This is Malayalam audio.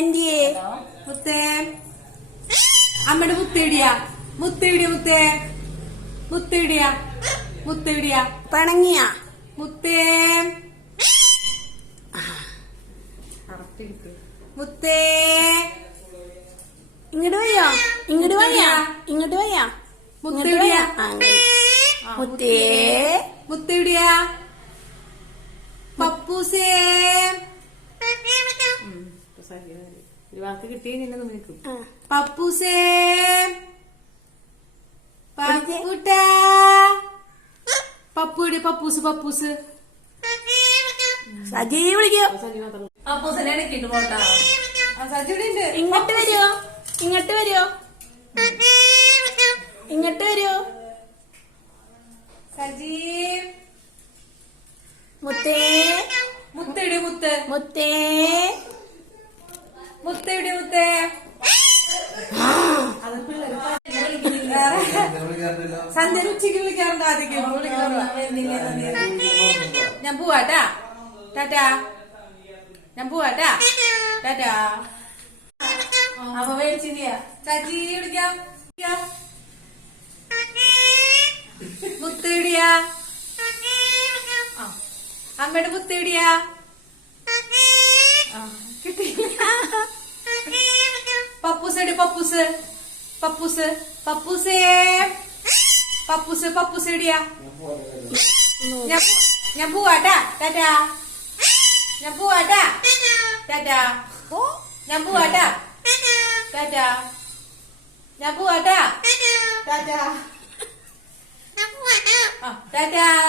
ആന്റിയെ മുത്തേ. അമ്മയുടെ മുത്തേടിയാ മുത്തേടിയ മുത്തേ മുത്തേടിയാ മുത്തേടിയാ പണങ്ങിയ. മുത്തേ. മുത്തേ. ഇങ്ങോട്ട് വയ്യോ ഇങ്ങോട്ട് വയ്യാ ഇങ്ങോട്ട് വയ്യാ മുത്തേടിയ. മുത്തേ മുത്തേടിയാ പപ്പൂസേ. ഒരു വാക്ക് കിട്ടിയ നിന്നെ നിൽക്കും. പപ്പൂസേ! പപ്പുട്ടാ പപ്പുടി പപ്പൂസ് പപ്പൂസ്. സജി വിളിക്കോ. അപ്പൊ ഇടക്കിട്ട് പോട്ടാ ഉണ്ട്. ഇങ്ങോട്ട് വരുമോ ഇങ്ങോട്ട് വരുമോ ഇങ്ങോട്ട് വരുമോ സജി മുത്തേ. മുത്തേടി മുത്ത്. മുത്തേ മുത്തേടി മുത്തേ സന്ധ്യ? ഉച്ചയ്ക്ക് വിളിക്കാറുണ്ട് ആദ്യം ഞാൻ പോവാട്ടാ ടാറ്റാ ഞാൻ പോവാട്ടാ ടാറ്റാ അപ്പൊ മേടിച്ചില്ല സജി വിളിക്കാം. മുത്തേടിയാ. അമ്മയുടെ മുത്തേടിയാ ആ, കിട്ടി പപ്പൂസടി പപ്പൂസ്. പപ്പൂസ് പപ്പൂസേ. പപ്പൂസ് പപ്പൂസടിയാ ഞാൻ പോ- ഞാൻ പോവാട്ടാ. ടാറ്റാ. ഞാൻ പോവാട്ടാ. ടാറ്റാ. ഞാൻ പോവാട്ടാ. ടാറ്റാ. ഞാൻ പോവാട്ടാ. ടാറ്റാ. ഞാൻ ടാറ്റാ.